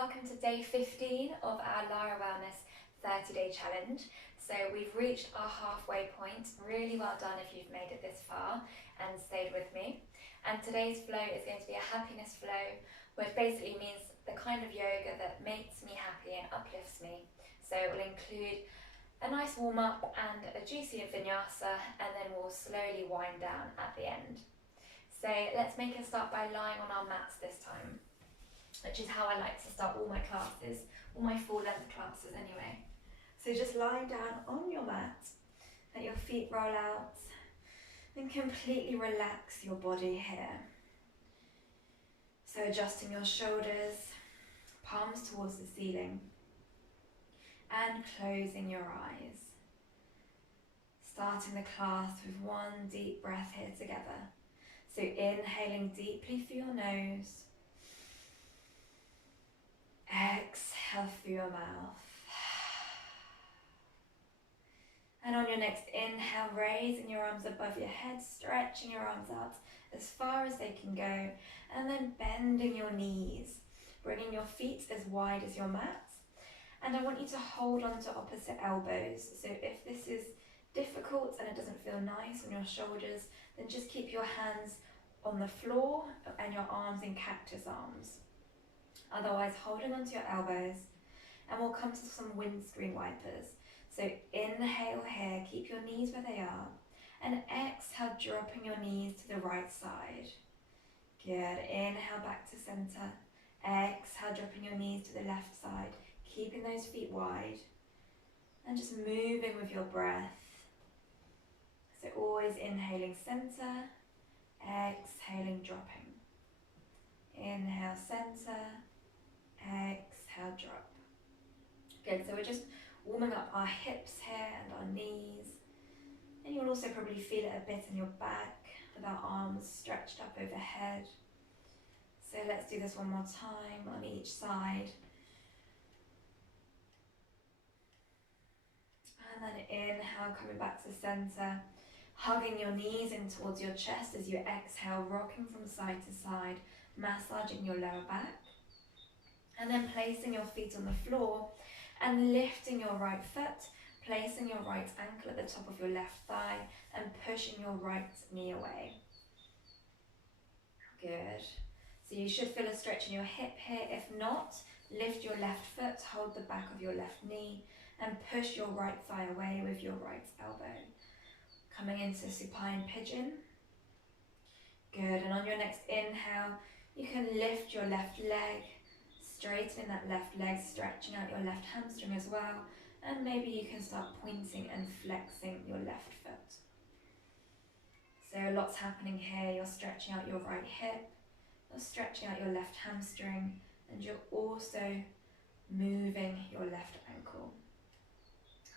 welcome to day 15 of our Lara Wellness 30-day challenge. So we've reached our halfway point. Really well done if you've made it this far and stayed with me. And today's flow is going to be a happiness flow, which basically means the kind of yoga that makes me happy and uplifts me. So it will include a nice warm-up and a juicy Vinyasa, and then we'll slowly wind down at the end. So let's make a start by lying on our mats this time, which is how I like to start all my classes, all my full length classes anyway. So just lying down on your mat, let your feet roll out and completely relax your body here. So adjusting your shoulders, palms towards the ceiling, and closing your eyes. Starting the class with one deep breath here together. So inhaling deeply through your nose, exhale through your mouth. And on your next inhale, raising your arms above your head, stretching your arms out as far as they can go, and then bending your knees, bringing your feet as wide as your mat. And I want you to hold on to opposite elbows. So if this is difficult and it doesn't feel nice on your shoulders, then just keep your hands on the floor and your arms in cactus arms. Otherwise, holding onto your elbows, and we'll come to some windscreen wipers. So inhale here, keep your knees where they are, and exhale, dropping your knees to the right side. Good, inhale back to center, exhale, dropping your knees to the left side, keeping those feet wide, and just moving with your breath. So always inhaling center, exhaling, dropping. Inhale, center, exhale, drop. Good, so we're just warming up our hips here and our knees. And you'll also probably feel it a bit in your back with our arms stretched up overhead. So let's do this one more time on each side. And then inhale, coming back to center, hugging your knees in towards your chest as you exhale, rocking from side to side, massaging your lower back. And then placing your feet on the floor and lifting your right foot, placing your right ankle at the top of your left thigh and pushing your right knee away. Good. So you should feel a stretch in your hip here. If not, lift your left foot, hold the back of your left knee and push your right thigh away with your right elbow. Coming into Supine Pigeon. Good, and on your next inhale, you can lift your left leg, straightening that left leg, stretching out your left hamstring as well, and maybe you can start pointing and flexing your left foot. So lots happening here. You're stretching out your right hip, you're stretching out your left hamstring, and you're also moving your left ankle.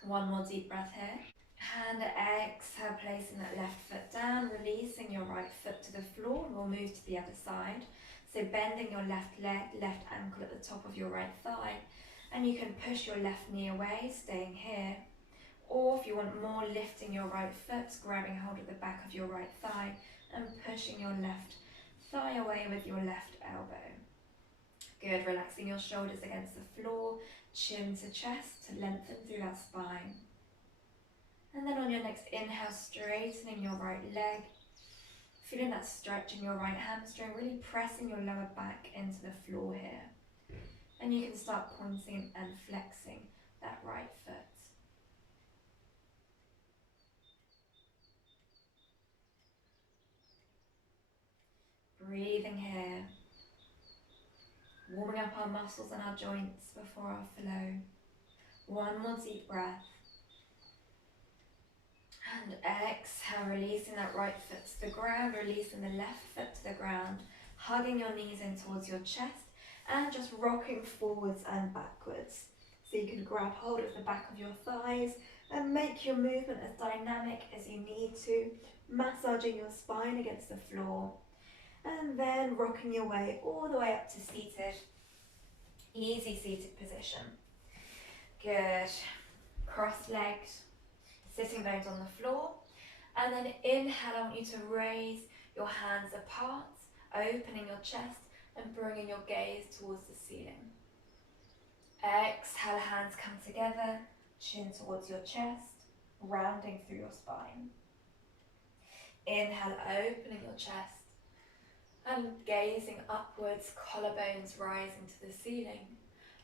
One more deep breath here. And exhale, placing that left foot down, releasing your right foot to the floor, and we'll move to the other side. So bending your left leg, left ankle at the top of your right thigh, and you can push your left knee away, staying here. Or if you want more, lifting your right foot, grabbing hold of the back of your right thigh and pushing your left thigh away with your left elbow. Good, relaxing your shoulders against the floor, chin to chest to lengthen through that spine. And then on your next inhale, straightening your right leg, feeling that stretch in your right hamstring, really pressing your lower back into the floor here. And you can start pointing and flexing that right foot. Breathing here, warming up our muscles and our joints before our flow. One more deep breath. And exhale, releasing that right foot to the ground, releasing the left foot to the ground, hugging your knees in towards your chest and just rocking forwards and backwards. So you can grab hold of the back of your thighs and make your movement as dynamic as you need to, massaging your spine against the floor and then rocking your way all the way up to seated, easy seated position. Good, cross-legged, sitting bones on the floor, and then inhale, I want you to raise your hands apart, opening your chest and bringing your gaze towards the ceiling. Exhale, hands come together, chin towards your chest, rounding through your spine. Inhale, opening your chest and gazing upwards, collarbones rising to the ceiling.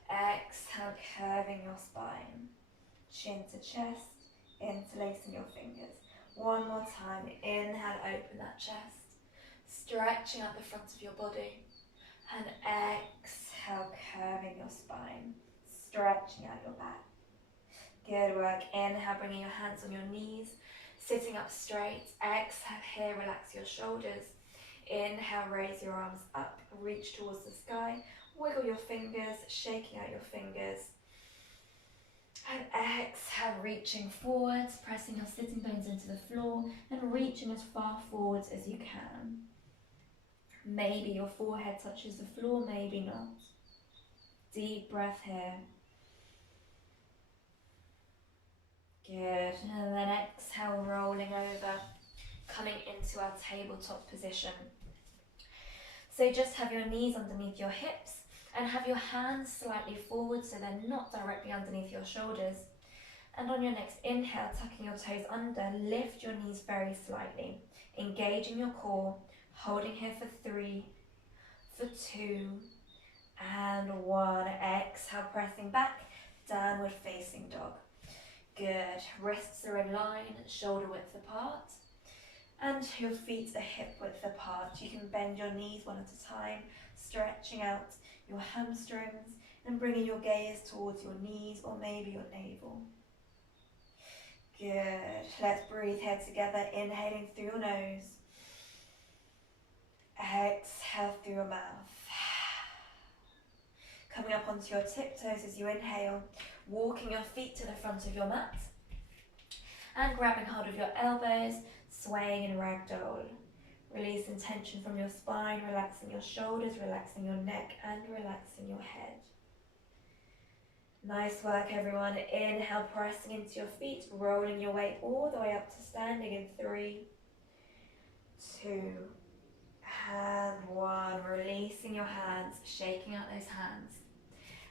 Exhale, curving your spine, chin to chest, interlacing your fingers. One more time, inhale, open that chest, stretching out the front of your body, and exhale, curving your spine, stretching out your back. Good work. Inhale, bringing your hands on your knees, sitting up straight. Exhale here, relax your shoulders. Inhale, raise your arms up, reach towards the sky, wiggle your fingers, shaking out your fingers. And exhale, reaching forwards, pressing your sitting bones into the floor and reaching as far forwards as you can. Maybe your forehead touches the floor, maybe not. Deep breath here. Good. And then exhale, rolling over, coming into our tabletop position. So just have your knees underneath your hips and have your hands slightly forward so they're not directly underneath your shoulders. And on your next inhale, tucking your toes under, lift your knees very slightly, engaging your core, holding here for 3, for 2, and 1. Exhale, pressing back, downward facing dog. Good. Wrists are in line, shoulder width apart, and your feet are hip width apart. You can bend your knees one at a time, stretching out your hamstrings and bringing your gaze towards your knees or maybe your navel. Good. Let's breathe here together, inhaling through your nose. Exhale through your mouth. Coming up onto your tiptoes as you inhale, walking your feet to the front of your mat and grabbing hold of your elbows, swaying in ragdoll. Releasing tension from your spine, relaxing your shoulders, relaxing your neck and relaxing your head. Nice work, everyone. Inhale, pressing into your feet, rolling your weight all the way up to standing in 3, 2, and 1. Releasing your hands, shaking out those hands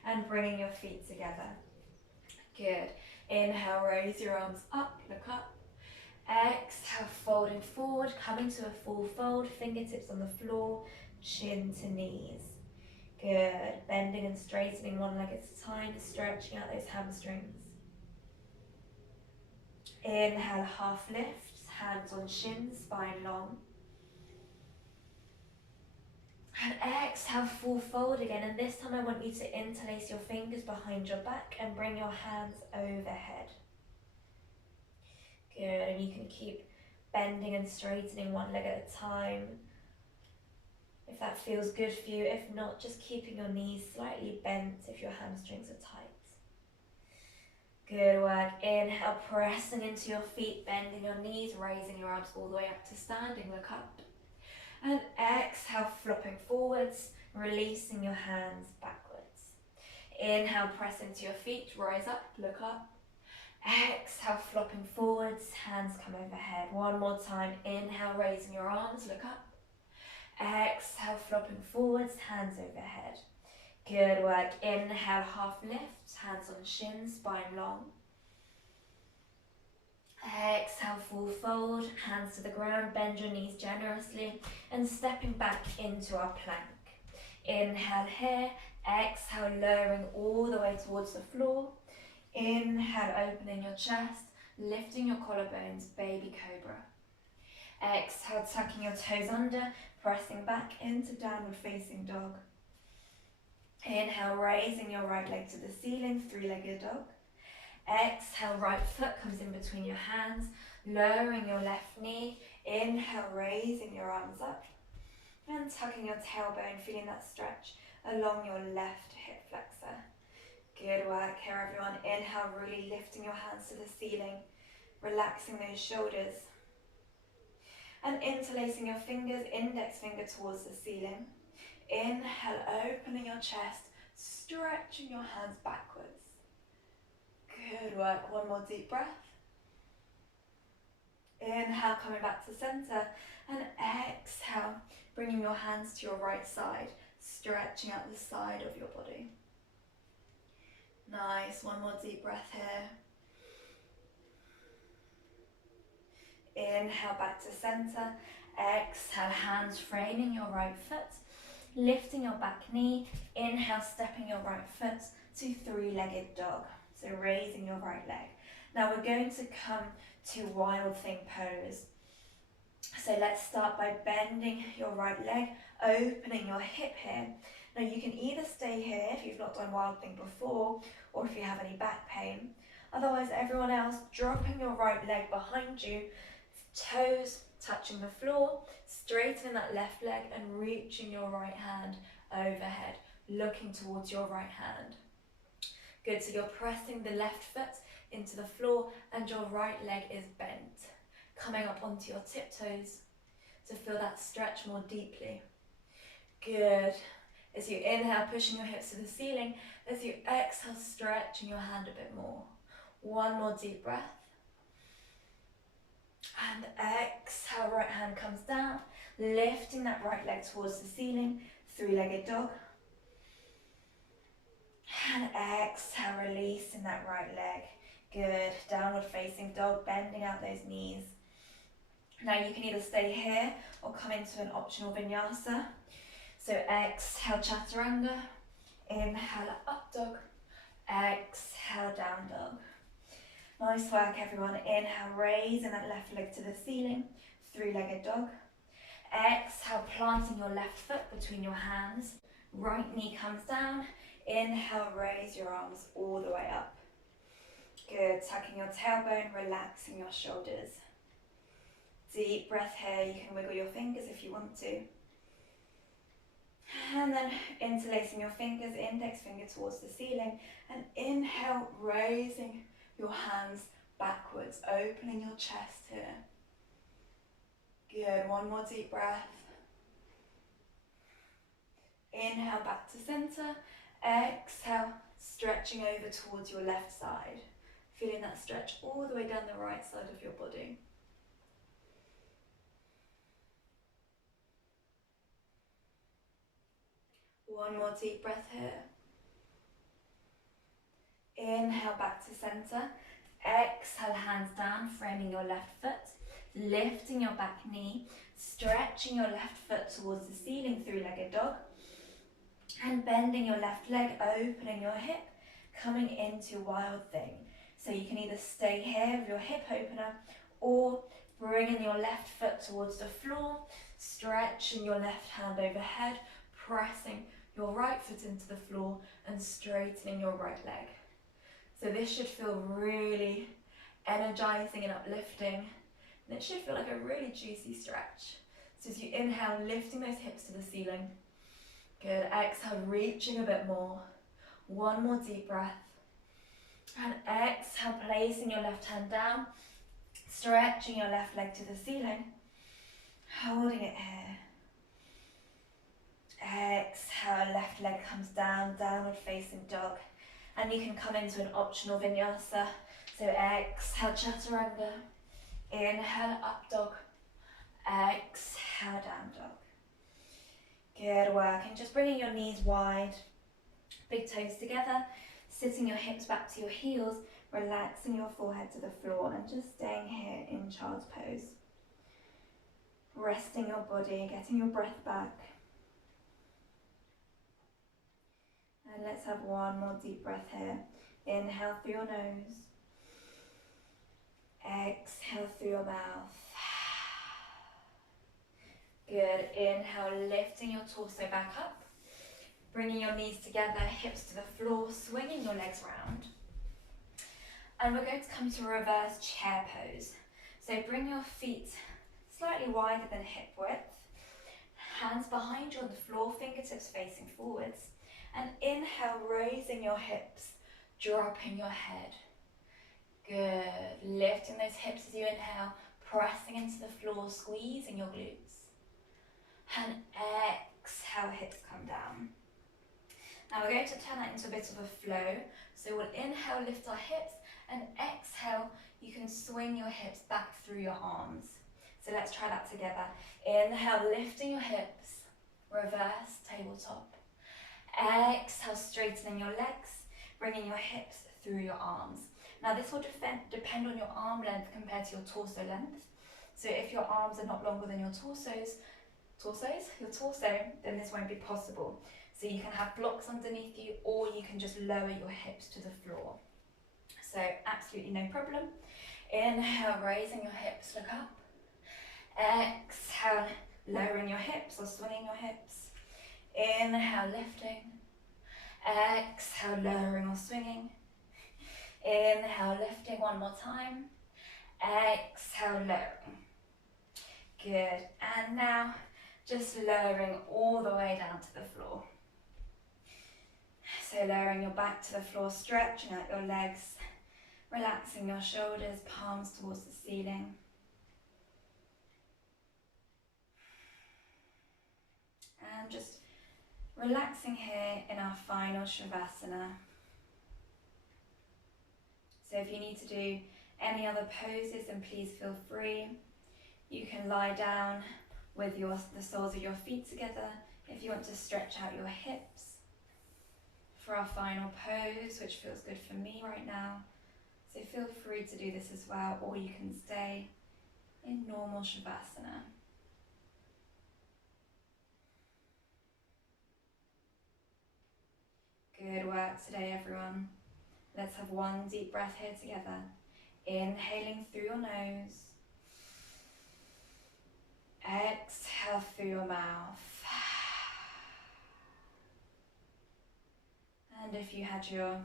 and bringing your feet together. Good. Inhale, raise your arms up, look up. Exhale, folding forward, coming to a full fold, fingertips on the floor, chin to knees. Good. Bending and straightening one leg at a time, stretching out those hamstrings. Inhale, half lift, hands on shins, spine long. And exhale, full fold again, and this time I want you to interlace your fingers behind your back and bring your hands overhead. Good, and you can keep bending and straightening one leg at a time if that feels good for you. If not, just keeping your knees slightly bent if your hamstrings are tight. Good work. Inhale, pressing into your feet, bending your knees, raising your arms all the way up to standing, look up. And exhale, flopping forwards, releasing your hands backwards. Inhale, press into your feet, rise up, look up. Exhale, flopping forwards, hands come overhead. One more time. Inhale, raising your arms, look up. Exhale, flopping forwards, hands overhead. Good work. Inhale, half lift, hands on shins, spine long. Exhale, full fold, hands to the ground, bend your knees generously and stepping back into our plank. Inhale here, exhale, lowering all the way towards the floor. Inhale, opening your chest, lifting your collarbones, baby cobra. Exhale, tucking your toes under, pressing back into downward facing dog. Inhale, raising your right leg to the ceiling, 3-legged dog. Exhale, right foot comes in between your hands, lowering your left knee. Inhale, raising your arms up and tucking your tailbone, feeling that stretch along your left hip flexor. Good work here, everyone. Inhale, really lifting your hands to the ceiling, relaxing those shoulders. And interlacing your fingers, index finger towards the ceiling. Inhale, opening your chest, stretching your hands backwards. Good work. One more deep breath. Inhale, coming back to center. And exhale, bringing your hands to your right side, stretching out the side of your body. Nice, one more deep breath here. Inhale back to center. Exhale, hands framing your right foot. Lifting your back knee. Inhale, stepping your right foot to three-legged dog. So raising your right leg. Now we're going to come to Wildthing Pose. So let's start by bending your right leg, opening your hip here. Now you can either stay here if you've not done Wildthing before, or if you have any back pain. Otherwise, everyone else, dropping your right leg behind you, toes touching the floor, straightening that left leg and reaching your right hand overhead, looking towards your right hand. Good, so you're pressing the left foot into the floor and your right leg is bent, coming up onto your tiptoes to feel that stretch more deeply. Good. As you inhale, pushing your hips to the ceiling. As you exhale, stretching your hand a bit more. One more deep breath. And exhale, right hand comes down, lifting that right leg towards the ceiling, three-legged dog. And exhale, releasing that right leg. Good, downward facing dog, bending out those knees. Now you can either stay here or come into an optional vinyasa. So exhale, chaturanga, inhale, up dog, exhale, down dog. Nice work everyone. Inhale, raising that left leg to the ceiling, three-legged dog. Exhale, planting your left foot between your hands. Right knee comes down. Inhale, raise your arms all the way up. Good, tucking your tailbone, relaxing your shoulders. Deep breath here, you can wiggle your fingers if you want to. And then interlacing your fingers, index finger towards the ceiling. And inhale, raising your hands backwards, opening your chest here. Good, one more deep breath. Inhale back to center. Exhale, stretching over towards your left side. Feeling that stretch all the way down the right side of your body. One more deep breath here. Inhale back to center. Exhale, hands down, framing your left foot. Lifting your back knee. Stretching your left foot towards the ceiling, three-legged dog. And bending your left leg, opening your hip, coming into Wildthing. So you can either stay here with your hip opener or bringing your left foot towards the floor, stretching your left hand overhead, pressing your right foot into the floor and straightening your right leg. So this should feel really energizing and uplifting, and it should feel like a really juicy stretch. So as you inhale, lifting those hips to the ceiling. Good, exhale, reaching a bit more. One more deep breath. And exhale, placing your left hand down, stretching your left leg to the ceiling, holding it here. Exhale, left leg comes down, downward facing dog. And you can come into an optional vinyasa. So exhale, chaturanga. Inhale, up dog. Exhale, down dog. Good work. And just bringing your knees wide, big toes together, sitting your hips back to your heels, relaxing your forehead to the floor and just staying here in child's pose. Resting your body, getting your breath back. And let's have one more deep breath here. Inhale through your nose. Exhale through your mouth. Good. Inhale, lifting your torso back up. Bringing your knees together, hips to the floor, swinging your legs round. And we're going to come to a reverse chair pose. So bring your feet slightly wider than hip width. Hands behind you on the floor, fingertips facing forwards. And inhale, raising your hips, dropping your head. Good. Lifting those hips as you inhale, pressing into the floor, squeezing your glutes. And exhale, hips come down. Now we're going to turn that into a bit of a flow. So we'll inhale, lift our hips, and exhale, you can swing your hips back through your arms. So let's try that together. Inhale, lifting your hips, reverse tabletop. Exhale, straightening your legs, bringing your hips through your arms. Now this will depend on your arm length compared to your torso length. So if your arms are not longer than your torso, then this won't be possible. So you can have blocks underneath you, or you can just lower your hips to the floor. So absolutely no problem. Inhale, raising your hips, look up. Exhale, lowering your hips or swinging your hips. Inhale, lifting. Exhale, lowering or swinging. Inhale, lifting one more time. Exhale, lowering. Good. And now just lowering all the way down to the floor. So lowering your back to the floor, stretching out your legs, relaxing your shoulders, palms towards the ceiling. And just relaxing here in our final Shavasana. So if you need to do any other poses, then please feel free. You can lie down with the soles of your feet together if you want to stretch out your hips for our final pose, which feels good for me right now. So feel free to do this as well, or you can stay in normal Shavasana. Good work today, everyone. Let's have one deep breath here together. Inhaling through your nose. Exhale through your mouth. And if you had your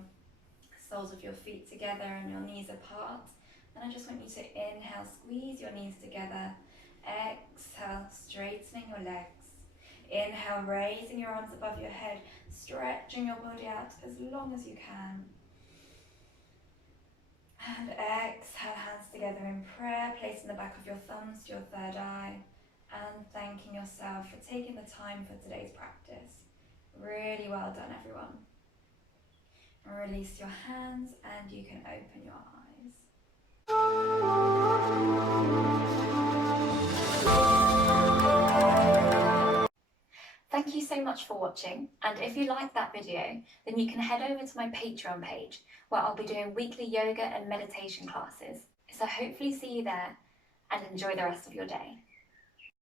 soles of your feet together and your knees apart, then I just want you to inhale, squeeze your knees together. Exhale, straightening your legs. Inhale, raising your arms above your head, stretching your body out as long as you can. And exhale, hands together in prayer, placing the back of your thumbs to your third eye and thanking yourself for taking the time for today's practice. Really well done, everyone. Release your hands and you can open your eyes. Thank you so much for watching, and if you liked that video, then you can head over to my Patreon page where I'll be doing weekly yoga and meditation classes. So hopefully see you there, and enjoy the rest of your day.